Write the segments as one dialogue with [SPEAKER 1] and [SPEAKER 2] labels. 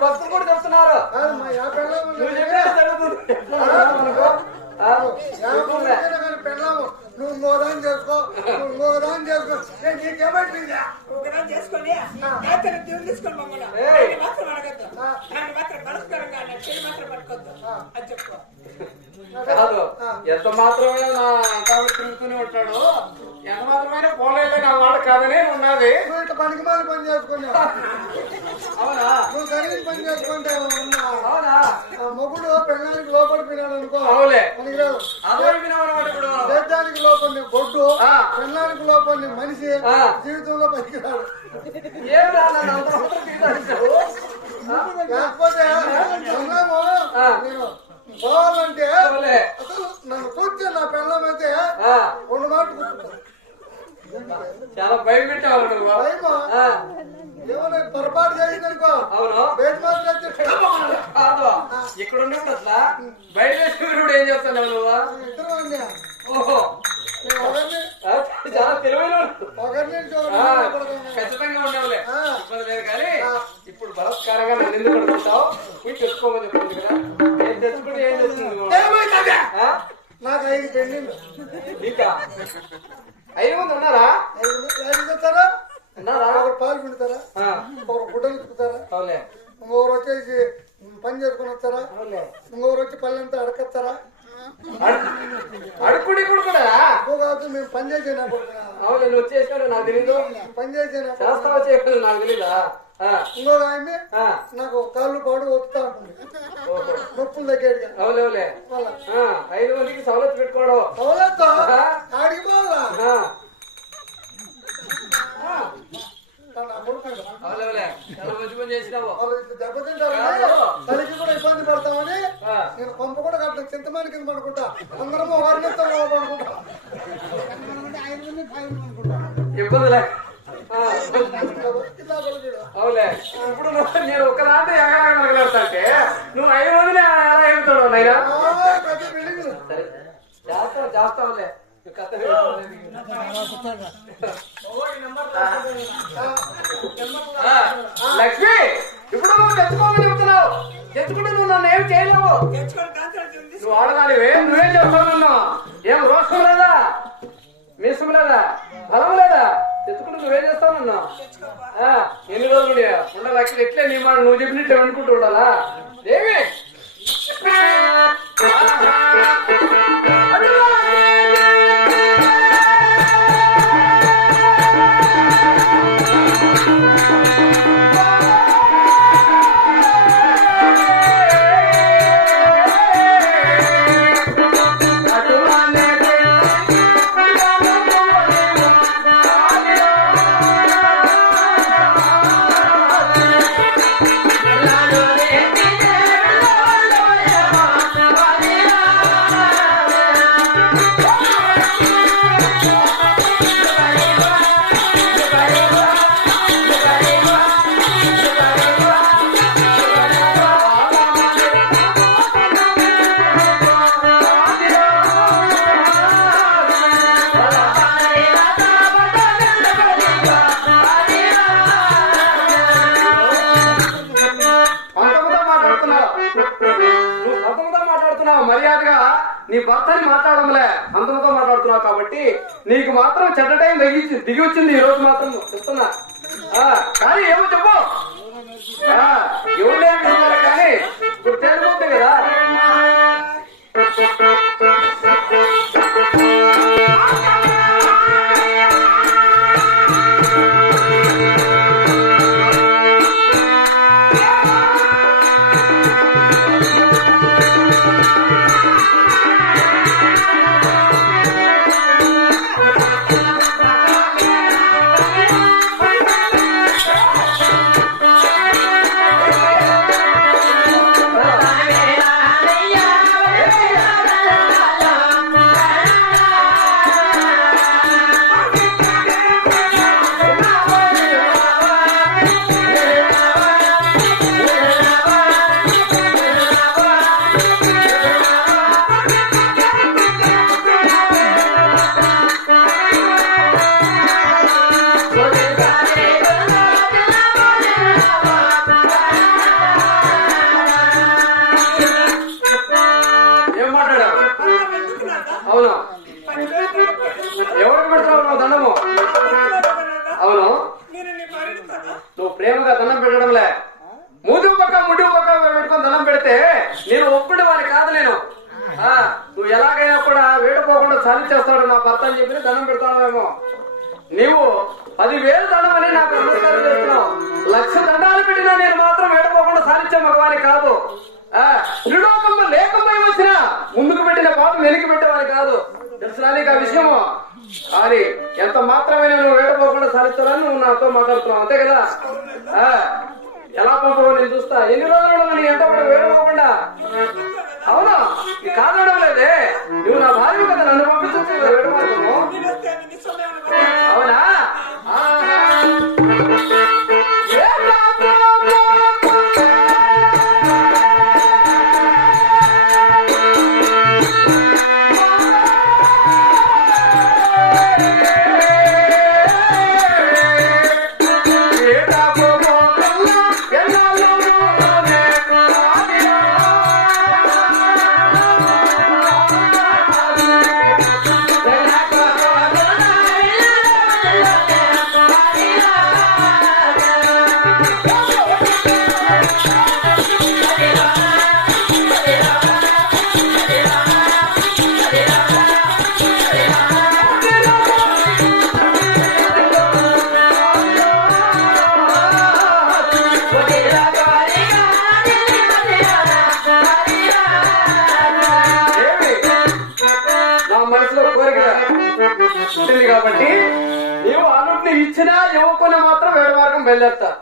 [SPEAKER 1] భక్తులు కూడా చెప్తున్నారు. నువ్వు చెప్పినట్టు పెళ్ళాము
[SPEAKER 2] నువ్వు
[SPEAKER 1] మోదాన్ చేసుకో నువ్వు మోదాన్ చేసుకో. నేను నీకేమంటుంది తీసుకొని మమ్మల్ని మాత్రం అడగద్దు. నన్ను మాత్రం మాత్రం పట్టుకోద్దు. అని చెప్పుకో
[SPEAKER 2] కాదు ఎంత మాత్రమే నా కాళ్ళు తిరుగుతూనే ఉంటాడు ఎంత మాత్రమైనా పోలేదు నా మాట కాదని ఉన్నది
[SPEAKER 3] నువ్వు ఇట్లా పనికి మాలి పని చేసుకున్నావు.
[SPEAKER 2] అవునా?
[SPEAKER 3] నువ్వు సరైన పని చేసుకుంటే
[SPEAKER 2] అవునా?
[SPEAKER 3] మొగుడు పెళ్ళానికి లోపలి పిల్లలు అనుకో.
[SPEAKER 2] అవులే
[SPEAKER 3] దేశానికి లోపలి గొడ్డు
[SPEAKER 2] ఆ.
[SPEAKER 3] పెళ్ళానికి లోపలి మనిషి. జీవితంలో పనికి రాడు
[SPEAKER 2] ఏం రా నన్ను అంత మాత్రం తిరుగుతాడు
[SPEAKER 3] లేకపోతే. నేను పోవాలంటే అసలు నన్ను కూర్చొని నా పెళ్ళం అయితే
[SPEAKER 2] ఆ,
[SPEAKER 3] రెండు మాటలు
[SPEAKER 2] చాలా భయపెట్టావు నువ్వు
[SPEAKER 3] భయమా?
[SPEAKER 2] ఆ,
[SPEAKER 3] ఏమైనా పొరపాటు చేసిందనుకో
[SPEAKER 2] అవును.
[SPEAKER 3] బయట
[SPEAKER 2] కాదు. ఇక్కడ ఉన్నప్పుడు అట్లా బయట వేసుకున్నప్పుడు ఏం చేస్తున్నావు నువ్వు. ఓహో. చాలా తెలివైన ఖచ్చితంగా ఉండవులే
[SPEAKER 3] ఆ.
[SPEAKER 2] ఇబ్బంది లేదు కానీ ఇప్పుడు బలత్కారంగా నన్ను ఎందుకు పోయి తెచ్చుకోమని చెప్పింది కదా. ఏం తెచ్చుకుంటే ఏం చేస్తుంది?
[SPEAKER 3] నాకు ఐదు పెళ్ళిళ్ళు.
[SPEAKER 2] నీకా? ఐదు మంది ఉన్నారా? ఉన్నారా?
[SPEAKER 3] ఒకరు పాలు పిండుతారా? ఒకరు గుడ్డలు ఇప్పుతారా
[SPEAKER 2] అవులే
[SPEAKER 3] ఇంకొకరు వచ్చేసి పని చేసుకుని వస్తారా? ఇంకొకరు వచ్చి పళ్ళంతా అడకత్తారా
[SPEAKER 2] అడుక్కుడి కూడా
[SPEAKER 3] ఎక్కువ కాదు మేము పని చేసేనా
[SPEAKER 2] చేసావు నాకు తెలీదు.
[SPEAKER 3] పని చేసేనా
[SPEAKER 2] నాకు తెలీదా?
[SPEAKER 3] ఇంకొక ఆమె నాకు కాళ్ళు పాడు వస్తా ఉంటుంది. నొప్పులు తగ్గేదిగా
[SPEAKER 2] అవులే ఐదు మందికి సవలత్తు పెట్టుకోవడం. అవులే. ఇప్పుడు నువ్వు నేను ఒక దాంట్లో ఎగరా నగలాడుతుంటే నువ్వు ఐదు మందిని ఎలా ఎగుతాడు నైనా సరే. చేస్తావు చేస్తావులే నువ్వు లక్ష్మి ఇప్పుడు నువ్వు తెచ్చుకోమని చెప్తున్నావు. తెచ్చుకుంటే నువ్వు నన్ను ఏం చేయలేవు.
[SPEAKER 1] తెచ్చుకొని కాంతాలు దేవుని
[SPEAKER 2] నువ్వు నువ్వేం చేస్తావు నన్ను? ఏం రోషం లేదా? మీసం లేదా? బలం లేదా? నువ్వేం చేస్తావు ఎన్ని రోజులు ఉండాలి అక్కడ ఎట్లే నీ మాట నువ్వు చెప్పినట్టు అనుకుంటూ ఉండాలా? దేవి నువ్వు పంతముతో మాట్లాడుతున్నావు మర్యాదగా నీ భర్తని మాట్లాడములే పంతముతో మాట్లాడుతున్నావు కాబట్టి నీకు మాత్రం చెడ్డ టైం దిగి దిగి వచ్చింది ఈ రోజు మాత్రం చెప్తున్నా. ఆ, కానీ ఏమో చెప్పు. ఎవరు లేని కానీ ఇప్పుడు తెలిపోతుంది కదా. వేడిపోకుండా చలి చేస్తాడు నా భర్త అని చెప్పి దండం పెడతానేమో నీవు పదివేలు దండమని నాకు నమస్కారం చేస్తున్నావు. లక్ష దండాలు పెట్టినా నేను మాత్రం వేడపోకుండా సాధించే మగవాని కాదు. త్రిలోకంలో లేకపోయి వచ్చినా ముందుకు పెట్టిన పాపం వెనక్కి పెట్టేవాని కాదు. తెలుసునా నీకు ఆ విషయము? అది ఎంత మాత్రమే నువ్వు వేడపోకుండా సాధిస్తారని నువ్వు నాతో మాట్లాడుతున్నావు. అంతే కదా? ఆ, ఎలా పంపవో నేను చూస్తా. ఎన్ని రోజులు నీ ఎంత కూడా వేడపోకుండా? అవునా? కాదడం లేదే. నువ్వు నా భార్య కదా నన్ను పంపించచ్చు యువకుని మాత్రం వేడమార్గం బయలుదేరుతా.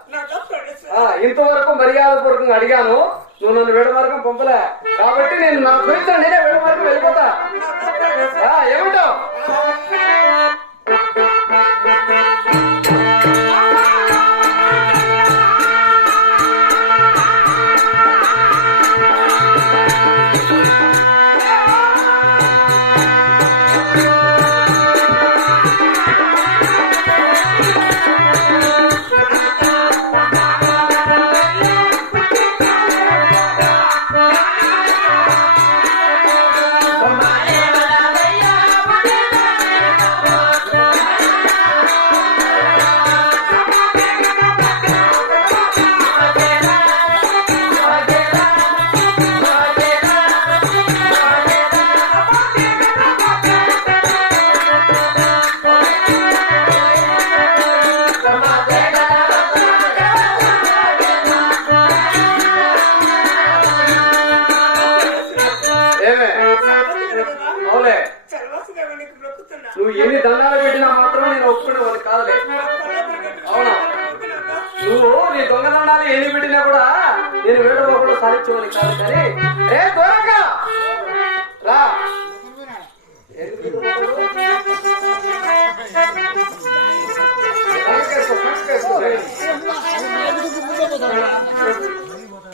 [SPEAKER 2] ఆ, ఇంతవరకు మర్యాద పూర్వకంగా అడిగాను. నువ్వు నన్ను వేడమార్గం పంపలే. కాబట్టి నేను నా ప్రయత్నం నేనే వేడమార్గం వెళ్ళిపోతా. ఆ, ఏమంటావు? నువ్వు నీ దొంగదండాలు ఎన్ని పెట్టినా కూడా నేను వేడపోకుండా సాధించేవాడిని కాదు కానీ. రే దొరక! రా.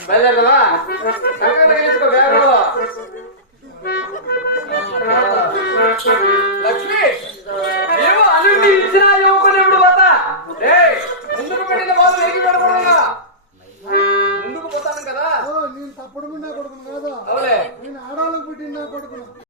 [SPEAKER 2] బయలుదేరదా సంక్రాంతి తీసుకో వేగంలో లక్ష్మి! నీవు అన్నింటి